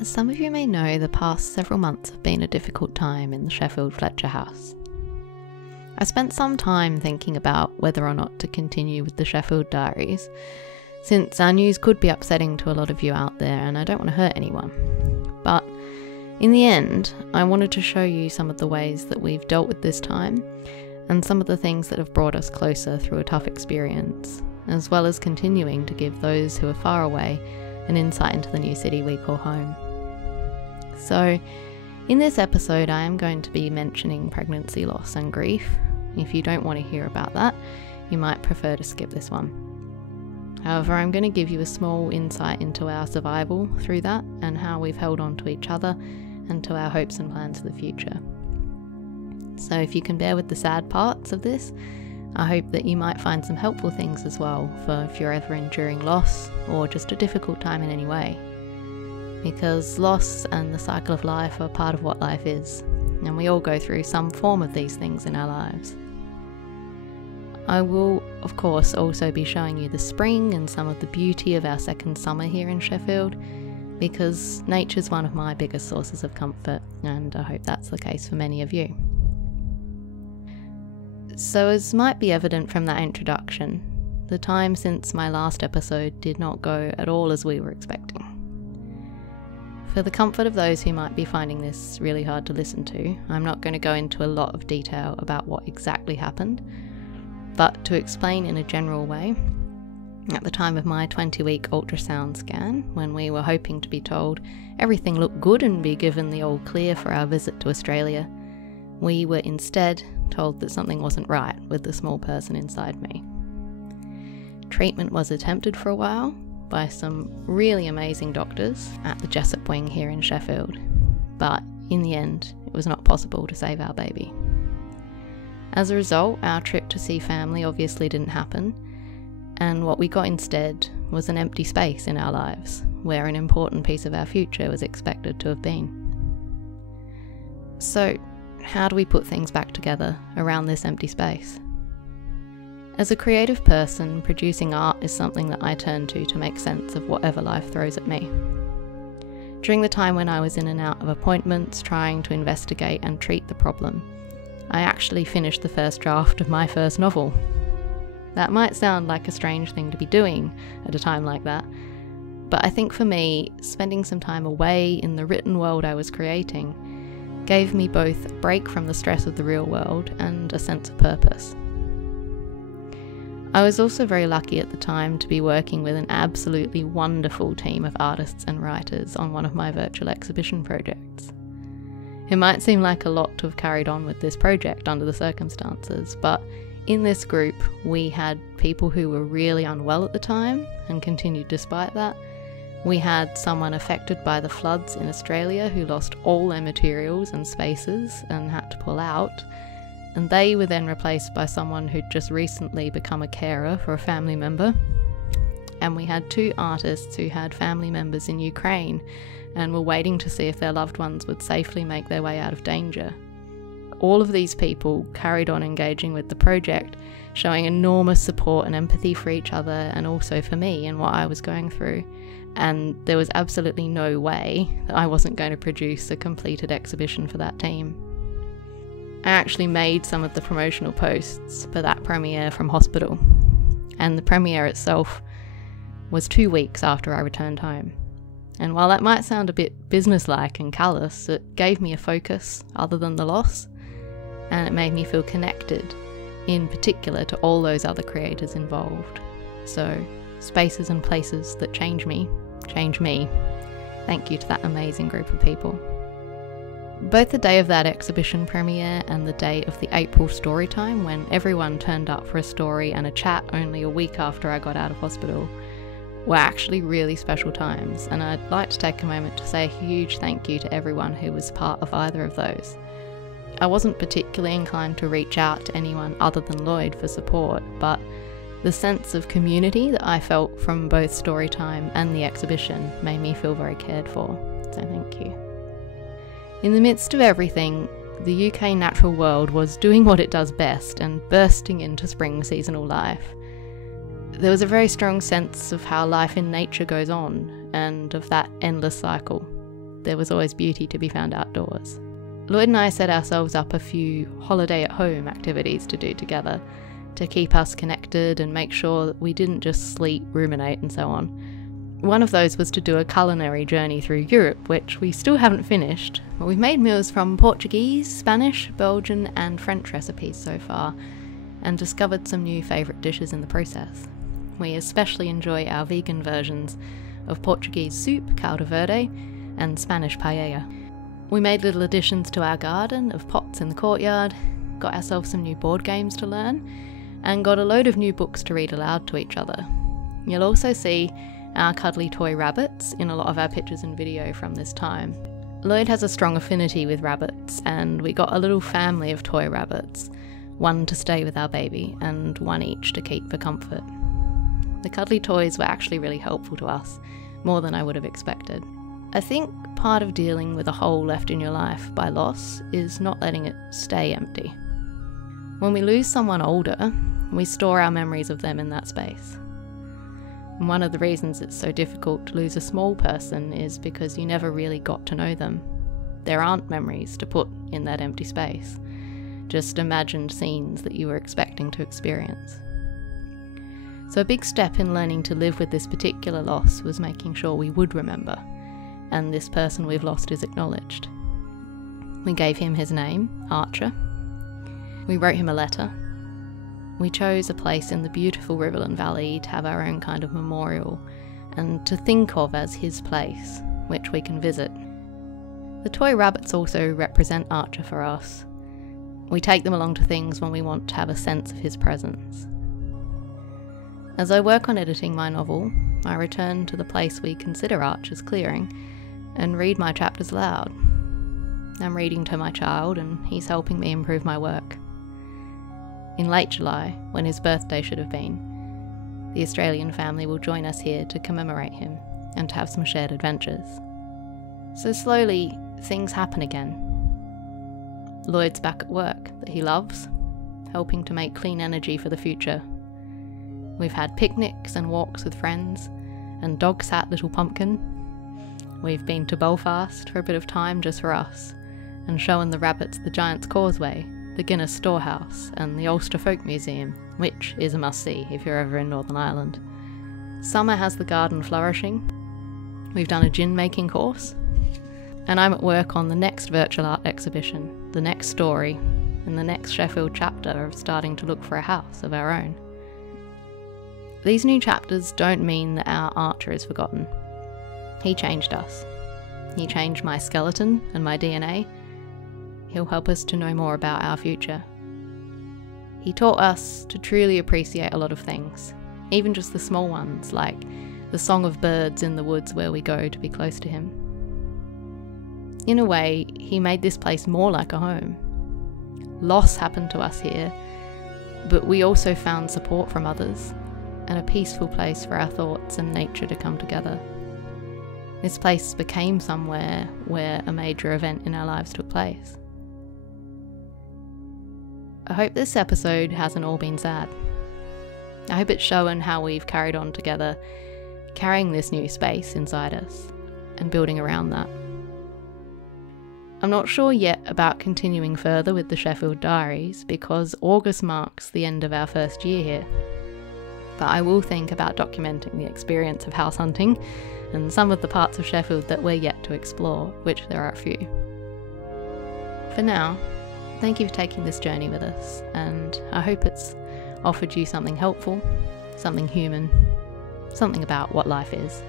As some of you may know, the past several months have been a difficult time in the Sheffield Fletcher house. I spent some time thinking about whether or not to continue with the Sheffield Diaries, since our news could be upsetting to a lot of you out there and I don't want to hurt anyone. But in the end, I wanted to show you some of the ways that we've dealt with this time and some of the things that have brought us closer through a tough experience, as well as continuing to give those who are far away an insight into the new city we call home. So, in this episode I am going to be mentioning pregnancy loss and grief. If you don't want to hear about that, you might prefer to skip this one. However, I'm going to give you a small insight into our survival through that and how we've held on to each other and to our hopes and plans for the future. So if you can bear with the sad parts of this, I hope that you might find some helpful things as well for if you're ever enduring loss or just a difficult time in any way. Because loss and the cycle of life are part of what life is, and we all go through some form of these things in our lives. I will, of course, also be showing you the spring and some of the beauty of our second summer here in Sheffield, because nature's one of my biggest sources of comfort, and I hope that's the case for many of you. So, as might be evident from that introduction, the time since my last episode did not go at all as we were expecting. For the comfort of those who might be finding this really hard to listen to, I'm not going to go into a lot of detail about what exactly happened, but to explain in a general way, at the time of my 20-week ultrasound scan, when we were hoping to be told everything looked good and be given the all clear for our visit to Australia, we were instead told that something wasn't right with the small person inside me. Treatment was attempted for a while by some really amazing doctors at the Jessup wing here in Sheffield, but in the end it was not possible to save our baby. As a result, our trip to see family obviously didn't happen, and what we got instead was an empty space in our lives where an important piece of our future was expected to have been. So, how do we put things back together around this empty space? As a creative person, producing art is something that I turn to make sense of whatever life throws at me. During the time when I was in and out of appointments trying to investigate and treat the problem, I actually finished the first draft of my first novel. That might sound like a strange thing to be doing at a time like that, but I think for me, spending some time away in the written world I was creating gave me both a break from the stress of the real world and a sense of purpose. I was also very lucky at the time to be working with an absolutely wonderful team of artists and writers on one of my virtual exhibition projects. It might seem like a lot to have carried on with this project under the circumstances, but in this group we had people who were really unwell at the time and continued despite that. We had someone affected by the floods in Australia who lost all their materials and spaces and had to pull out, and they were then replaced by someone who'd just recently become a carer for a family member. And we had two artists who had family members in Ukraine and were waiting to see if their loved ones would safely make their way out of danger. All of these people carried on engaging with the project, showing enormous support and empathy for each other and also for me and what I was going through. And there was absolutely no way that I wasn't going to produce a completed exhibition for that team. I actually made some of the promotional posts for that premiere from hospital, and the premiere itself was 2 weeks after I returned home. And while that might sound a bit businesslike and callous, it gave me a focus other than the loss, and it made me feel connected, in particular to all those other creators involved. So, spaces and places that change me. Thank you to that amazing group of people. Both the day of that exhibition premiere and the day of the April story time, when everyone turned up for a story and a chat only a week after I got out of hospital, were actually really special times, and I'd like to take a moment to say a huge thank you to everyone who was part of either of those. I wasn't particularly inclined to reach out to anyone other than Lloyd for support, but the sense of community that I felt from both storytime and the exhibition made me feel very cared for, so thank you. In the midst of everything, the UK natural world was doing what it does best and bursting into spring seasonal life. There was a very strong sense of how life in nature goes on and of that endless cycle. there was always beauty to be found outdoors. Lloyd and I set ourselves up a few holiday-at-home activities to do together to keep us connected and make sure that we didn't just sleep, ruminate and so on. One of those was to do a culinary journey through Europe, which we still haven't finished, but we've made meals from Portuguese, Spanish, Belgian and French recipes so far, and discovered some new favourite dishes in the process. We especially enjoy our vegan versions of Portuguese soup, caldo verde, and Spanish paella. We made little additions to our garden of pots in the courtyard, got ourselves some new board games to learn, and got a load of new books to read aloud to each other. You'll also see our cuddly toy rabbits in a lot of our pictures and video from this time. Lloyd has a strong affinity with rabbits, and we got a little family of toy rabbits, one to stay with our baby and one each to keep for comfort. The cuddly toys were actually really helpful to us, more than I would have expected. I think part of dealing with a hole left in your life by loss is not letting it stay empty. When we lose someone older, we store our memories of them in that space. And one of the reasons it's so difficult to lose a small person is because you never really got to know them. There aren't memories to put in that empty space, just imagined scenes that you were expecting to experience. So a big step in learning to live with this particular loss was making sure we would remember, and this person we've lost is acknowledged. We gave him his name, Archer. We wrote him a letter. We chose a place in the beautiful Riverland Valley to have our own kind of memorial and to think of as his place, which we can visit. The toy rabbits also represent Archer for us. We take them along to things when we want to have a sense of his presence. As I work on editing my novel, I return to the place we consider Archer's clearing and read my chapters aloud. I'm reading to my child and he's helping me improve my work. In late July, when his birthday should have been, the Australian family will join us here to commemorate him and to have some shared adventures. So slowly, things happen again. Lloyd's back at work that he loves, helping to make clean energy for the future. We've had picnics and walks with friends, and dog sat Little Pumpkin. We've been to Belfast for a bit of time just for us, and shown the rabbits the Giant's Causeway, the Guinness Storehouse, and the Ulster Folk Museum, which is a must-see if you're ever in Northern Ireland. Summer has the garden flourishing. We've done a gin-making course, and I'm at work on the next virtual art exhibition, the next story, and the next Sheffield chapter of starting to look for a house of our own. These new chapters don't mean that our Archer is forgotten. He changed us. He changed my skeleton and my DNA. He'll help us to know more about our future. He taught us to truly appreciate a lot of things, even just the small ones, like the song of birds in the woods where we go to be close to him. In a way, he made this place more like a home. Loss happened to us here, but we also found support from others, and a peaceful place for our thoughts and nature to come together. This place became somewhere where a major event in our lives took place. I hope this episode hasn't all been sad. I hope it's shown how we've carried on together, carrying this new space inside us and building around that. I'm not sure yet about continuing further with the Sheffield Diaries because August marks the end of our first year here. But I will think about documenting the experience of house hunting and some of the parts of Sheffield that we're yet to explore, which there are a few. For now, thank you for taking this journey with us, and I hope it's offered you something helpful, something human, something about what life is.